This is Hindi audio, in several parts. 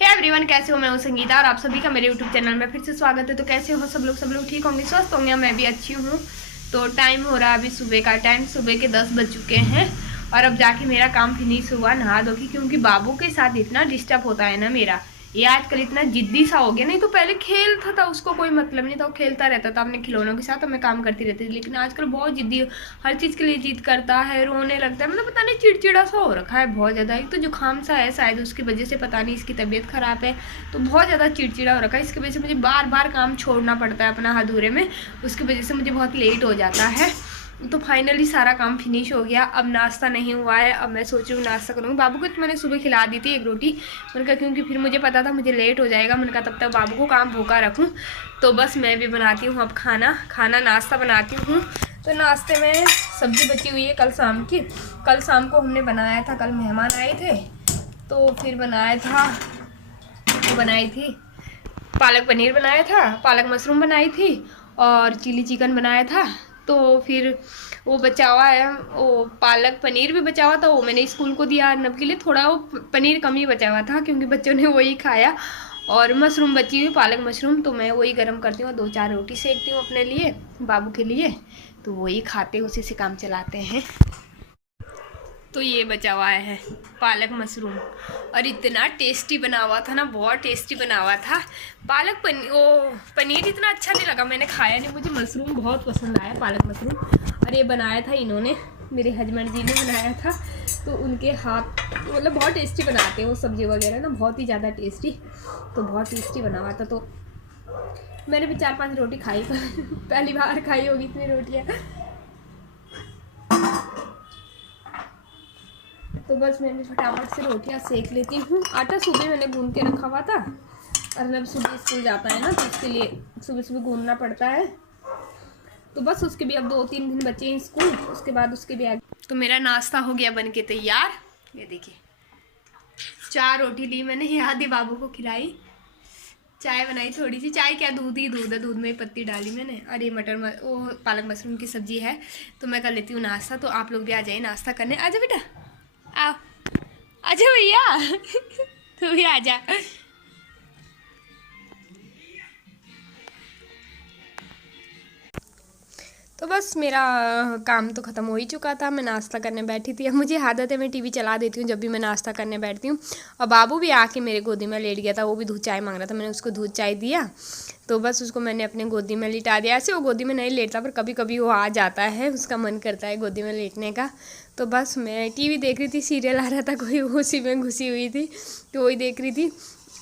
हे एवरीवन, कैसे हो? मैं हूँ संगीता और आप सभी का मेरे यूट्यूब चैनल में फिर से स्वागत है। तो कैसे हो सब लोग ठीक होंगे, स्वस्थ होंगे। मैं भी अच्छी हूँ। तो टाइम हो रहा है अभी सुबह का टाइम, सुबह के 10 बज चुके हैं और अब जाके मेरा काम फिनिश हुआ नहा धो के, क्योंकि बाबू के साथ इतना डिस्टर्ब होता है ना मेरा, ये आजकल इतना जिद्दी सा हो गया। नहीं तो पहले खेलता था, उसको कोई मतलब नहीं था, वो खेलता रहता था अपने खिलौनों के साथ और मैं काम करती रहती थी। लेकिन आजकल बहुत जिद्दी, हर चीज़ के लिए जिद करता है, रोने लगता है। मतलब पता नहीं चिड़चिड़ा सा हो रखा है बहुत ज़्यादा। एक तो जुकाम सा है शायद, उसकी वजह से पता नहीं, इसकी तबीयत खराब है तो बहुत ज़्यादा चिड़चिड़ा हो रखा है। इसकी वजह से मुझे बार बार काम छोड़ना पड़ता है अपना अधूरे में, उसकी वजह से मुझे बहुत लेट हो जाता है। तो फाइनली सारा काम फिनिश हो गया। अब नाश्ता नहीं हुआ है, अब मैं सोच रही हूँ नाश्ता करूँगी। बाबू को तो मैंने सुबह खिला दी थी एक रोटी, मैंने कहा क्योंकि फिर मुझे पता था मुझे लेट हो जाएगा, मैंने कहा तब तक बाबू को काम भूखा रखूँ। तो बस मैं भी बनाती हूँ अब खाना नाश्ता बनाती हूँ। तो नाश्ते में सब्ज़ी बची हुई है कल शाम की, कल शाम को हमने बनाया था, कल मेहमान आए थे तो फिर बनाया था, वो बनाई थी पालक पनीर बनाया था, पालक मशरूम बनाई थी और चिली चिकन बनाया था। तो फिर वो बचा हुआ है, वो पालक पनीर भी बचा हुआ था, वो मैंने स्कूल को दिया अर्नब के लिए। थोड़ा वो पनीर कम ही बचा हुआ था क्योंकि बच्चों ने वही खाया। और मशरूम बची हुई, पालक मशरूम, तो मैं वही गर्म करती हूँ, 2-4 रोटी सेकती हूँ अपने लिए, बाबू के लिए। तो वही खाते, उसी से काम चलाते हैं। तो ये बचा हुआ है पालक मशरूम और इतना टेस्टी बना हुआ था ना, बहुत टेस्टी बना हुआ था। पनीर इतना अच्छा नहीं लगा, मैंने खाया नहीं, मुझे मशरूम बहुत पसंद आया, पालक मशरूम। और ये बनाया था इन्होंने, मेरे हस्बैंड जी ने बनाया था। तो उनके हाथ मतलब बहुत टेस्टी बनाते हैं वो सब्ज़ी वगैरह ना, बहुत ही ज़्यादा टेस्टी। तो बहुत टेस्टी बना हुआ था। तो मैंने भी 4-5 रोटी खाई, पहली बार खाई होगी इतनी रोटियाँ। तो बस मैंने फटाफट से रोटियां सेक लेती हूँ। आटा सुबह मैंने गूंद के रखा हुआ था, और जब सुबह स्कूल जाता है ना तो उसके लिए सुबह सुबह गूंदना पड़ता है। तो बस उसके भी अब 2-3 दिन बचे हैं स्कूल, उसके बाद उसके भी आगे। तो मेरा नाश्ता हो गया बन के तैयार। ये देखिए 4 रोटी ली मैंने, आधी बाबू को खिलाई, चाय बनाई थोड़ी सी, चाय क्या दूध ही दूध है, दूध में पत्ती डाली मैंने। और ये वो पालक मशरूम की सब्जी है। तो मैं कर लेती हूँ नाश्ता। तो आप लोग भी आ जाइए नाश्ता करने। आजा बेटा, आओ, आजा भैया, तू भी आजा। तो बस मेरा काम तो ख़त्म हो ही चुका था, मैं नाश्ता करने बैठी थी। अब मुझे आदत है मैं टीवी चला देती हूँ जब भी मैं नाश्ता करने बैठती हूँ। और बाबू भी आके मेरे गोदी में लेट गया था, वो भी दूध चाय मांग रहा था, मैंने उसको दूध चाय दिया। तो बस उसको मैंने अपने गोदी में लिटा दिया। ऐसे वो गोदी में नहीं लेटता, पर कभी कभी वो आ जाता है, उसका मन करता है गोदी में लेटने का। तो बस मैं टीवी देख रही थी, सीरियल आ रहा था कोई, उसी में घुसी हुई थी, तो वही देख रही थी।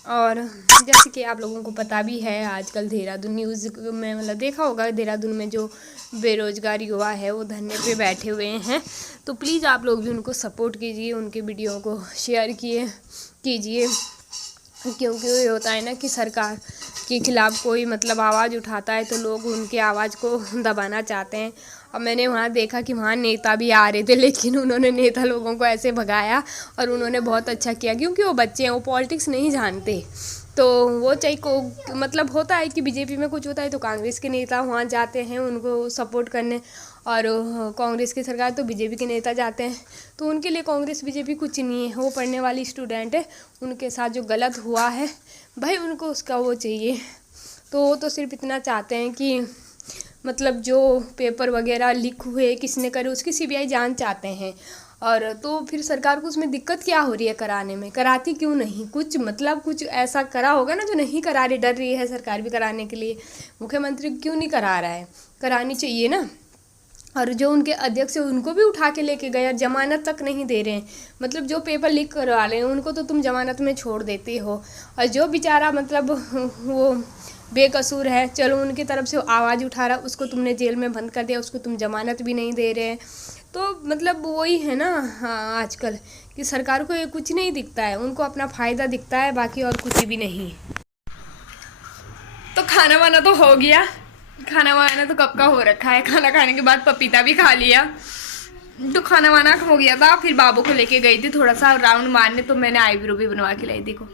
और जैसे कि आप लोगों को पता भी है, आजकल देहरादून न्यूज़ में मतलब देखा होगा, देहरादून में जो बेरोज़गार युवा है वो धरने पे बैठे हुए हैं। तो प्लीज़ आप लोग भी उनको सपोर्ट कीजिए, उनके वीडियो को शेयर कीजिए, क्योंकि ये होता है ना कि सरकार के खिलाफ़ कोई मतलब आवाज़ उठाता है तो लोग उनके आवाज़ को दबाना चाहते हैं। और मैंने वहाँ देखा कि वहाँ नेता भी आ रहे थे, लेकिन उन्होंने नेता लोगों को ऐसे भगाया और उन्होंने बहुत अच्छा किया, क्योंकि वो बच्चे हैं, वो पॉलिटिक्स नहीं जानते। तो वो चाहे को मतलब होता है कि बीजेपी में कुछ होता है तो कांग्रेस के नेता वहाँ जाते हैं उनको सपोर्ट करने, और कांग्रेस की सरकार तो बीजेपी के नेता जाते हैं। तो उनके लिए कांग्रेस बीजेपी कुछ नहीं है, वो पढ़ने वाली स्टूडेंट है, उनके साथ जो गलत हुआ है भाई उनको उसका वो चाहिए। तो वो तो सिर्फ इतना चाहते हैं कि मतलब जो पेपर वगैरह लीक हुए किसने करे उसकी सीबीआई जांच चाहते हैं। और तो फिर सरकार को उसमें दिक्कत क्या हो रही है कराने में, कराती क्यों नहीं? कुछ मतलब कुछ ऐसा करा होगा ना जो नहीं करा रही, डर रही है सरकार भी कराने के लिए। मुख्यमंत्री क्यों नहीं करा रहा है? करानी चाहिए ना। और जो उनके अध्यक्ष है उनको भी उठा के लेके गए, जमानत तक नहीं दे रहे हैं। मतलब जो पेपर लीक करवा रहे हैं उनको तो तुम जमानत में छोड़ देते हो, और जो बेचारा मतलब वो बेकसूर है, चलो उनकी तरफ से आवाज़ उठा रहा, उसको तुमने जेल में बंद कर दिया, उसको तुम जमानत भी नहीं दे रहे हैं। तो मतलब वही है ना, हाँ, आजकल कि सरकार को ये कुछ नहीं दिखता है, उनको अपना फ़ायदा दिखता है, बाकी और कुछ भी नहीं। तो खाना वाना तो हो गया, खाना वाना तो कब का हो रखा है। खाना खाने के बाद पपीता भी खा लिया, तो खाना वाना हो गया था। फिर बाबू को लेके गई थी थोड़ा सा राउंड मारने, तो मैंने आईब्रो भी बनवा के लाई। देखो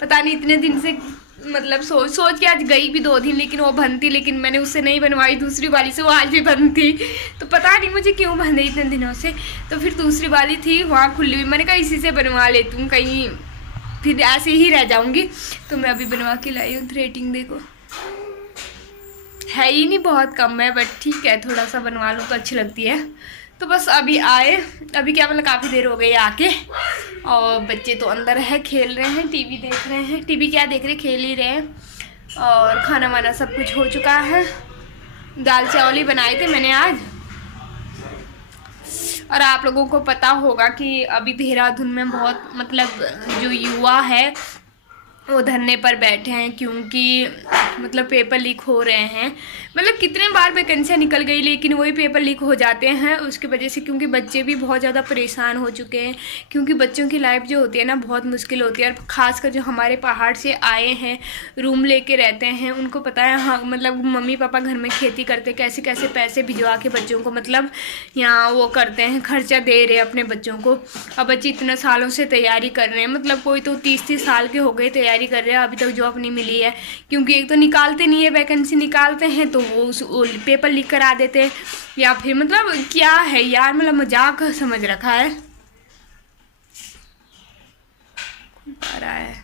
पता नहीं इतने दिन से मतलब सोच के आज गई भी 2 दिन, लेकिन वो बंद थी, लेकिन मैंने उससे नहीं बनवाई, दूसरी वाली से, वो आज भी बंद थी। तो पता नहीं मुझे क्यों बंद है इतने दिनों से। तो फिर दूसरी वाली थी वहाँ खुली हुई, मैंने कहा इसी से बनवा लेती हूँ, कहीं फिर ऐसे ही रह जाऊंगी। तो मैं अभी बनवा के लाई हूँ थ्रेडिंग। देखो है ही नहीं, बहुत कम है, बट ठीक है थोड़ा सा बनवा लूँ तो अच्छी लगती है। तो बस अभी आए, अभी क्या मतलब काफ़ी देर हो गई आके, और बच्चे तो अंदर है खेल रहे हैं, टीवी देख रहे हैं। टीवी क्या देख रहे, खेल ही रहे हैं। और खाना वाना सब कुछ हो चुका है। दाल चावल ही बनाए थे मैंने आज। और आप लोगों को पता होगा कि अभी देहरादून में बहुत मतलब जो युवा है वो धरने पर बैठे हैं, क्योंकि मतलब पेपर लीक हो रहे हैं। मतलब कितने बार वैकेंसियाँ निकल गई लेकिन वही पेपर लीक हो जाते हैं उसकी वजह से, क्योंकि बच्चे भी बहुत ज़्यादा परेशान हो चुके हैं। क्योंकि बच्चों की लाइफ जो होती है ना बहुत मुश्किल होती है। और ख़ासकर जो हमारे पहाड़ से आए हैं, रूम लेके रहते हैं, उनको पता है हाँ मतलब मम्मी पापा घर में खेती करते, कैसे कैसे पैसे भिजवा के बच्चों को मतलब यहाँ वो करते हैं, खर्चा दे रहे हैं अपने बच्चों को। अब बच्चे इतने सालों से तैयारी कर रहे हैं, मतलब कोई तो 30 साल के हो गए तैयारी कर रहे हैं, अभी तक जॉब नहीं मिली है। क्योंकि एक तो निकालते नहीं है, वैकेंसी निकालते हैं तो वो पेपर लीक करा देते हैं, या फिर मतलब क्या है यार, मतलब मजाक समझ रखा है। आ रहा है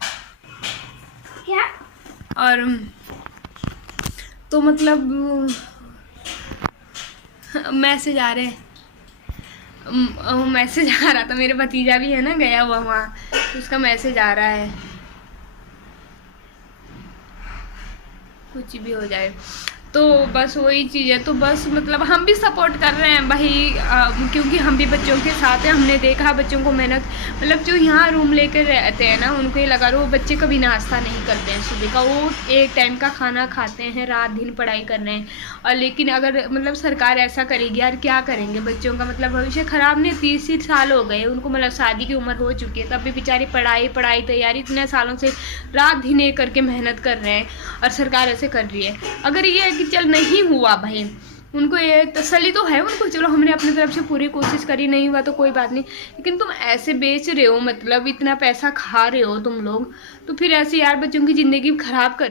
क्या? और तो मतलब मैसेज आ रहे हैं, मैसेज आ रहा था, मेरे भतीजा भी है ना गया हुआ वहाँ, तो उसका मैसेज आ रहा है। कुछ भी हो जाए तो बस वही चीज़ है। तो बस मतलब हम भी सपोर्ट कर रहे हैं भाई, क्योंकि हम भी बच्चों के साथ हैं। हमने देखा बच्चों को मेहनत, मतलब जो यहाँ रूम लेकर रहते हैं ना उनको ये लगा वो बच्चे कभी नाश्ता नहीं करते हैं सुबह का, वो एक टाइम का खाना खाते हैं, रात दिन पढ़ाई कर रहे हैं। और लेकिन अगर मतलब सरकार ऐसा करेगी यार, क्या करेंगे बच्चों का मतलब भविष्य ख़राब नहीं। 30 साल हो गए उनको, मतलब शादी की उम्र हो चुकी है, तब भी बेचारी पढ़ाई तैयारी इतने सालों से रात दिन एक करके मेहनत कर रहे हैं, और सरकार ऐसे कर रही है। अगर ये कि चल नहीं हुआ भाई, उनको ये तसल्ली तो है उनको, चलो हमने अपनी तरफ से पूरी कोशिश करी, नहीं हुआ तो कोई बात नहीं। लेकिन तुम ऐसे बेच रहे हो, मतलब इतना पैसा खा रहे हो तुम लोग, तो फिर ऐसे यार बच्चों की ज़िंदगी ख़राब कर